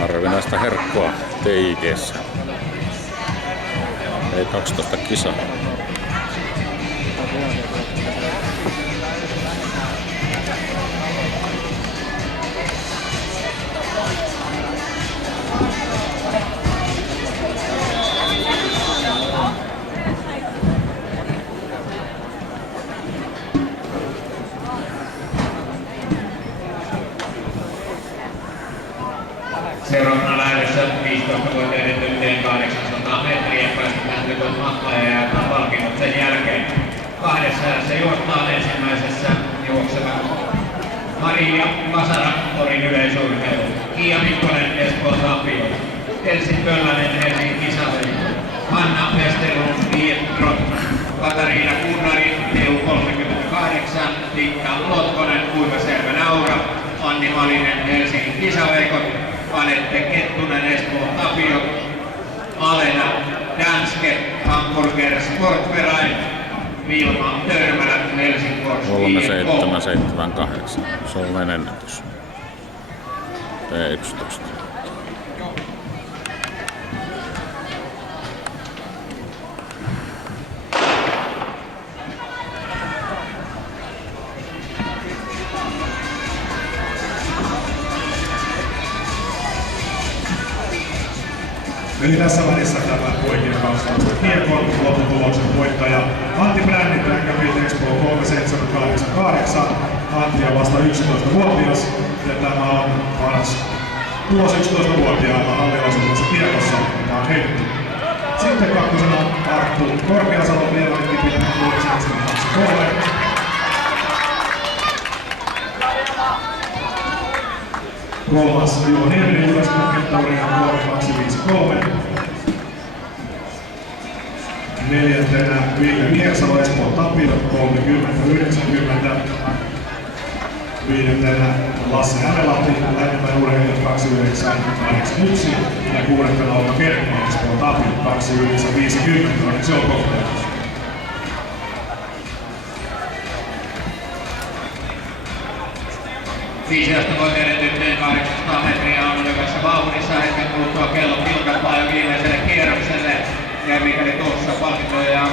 Harvinaista herkkoa TIG:ssä. Ei 12 kisaa. Seuraavana lähdössä 15-vuotiaiden tyttöjen 800 metriä päästetään Tekot Mahtla ja jaetaan palkinnot sen jälkeen. Kahdessa ääressä juostaan ensimmäisessä juokseva Maria Vasara, Porin yleisurheilu, Kiia Mikkonen, Espoon Tapio, Elsi Pöllänen, Helsingin kisaveikko, Hanna Westerlund, Pietro, Katariina Kunnari, EU38, Tikka Lotkonen, Kuivaselvän Aura, Anni Malinen, Helsingin kisaveikot, Anette Kettunen, Espoon Tapio, Alena Danske, Hamburger Sportverein, Vilma Törmälä, Helsingfors, 3778. Suomen ennätys. T11. Eli tässä välissä tämä poikien kanssa kiekon lopputuloksen voittaja Antti Brännit, Ränkäpiltä Expo 3788. Antti on vasta 11-vuotias ja tämä on paras tulos 11-vuotiaalla hallinnollisuudessa kiekossa, joka on heitetty. Sitten kakkosena Arttu Korkeasalo, Lievänikkipiltä 6723. Kolmas Juho Henri, Jyväskylän-Kentauria 3253. Neljäntenä Ville Viersalo, Espoon Tapio 3090. Viidentenä Lasse Hämelahti, Lännemäen urheilijat 2981. Ja kuudentena Otto Kerkkonen, Espoon Tapio 2950. Onneksi on kohteena. Vuotiaiden tyttöjen 800 metriä on hyvässä vauhdissa. Hetken kuluttua kello pilkattaa jo viimeiselle kierrokselle. Ja mikäli tuossa palkintoja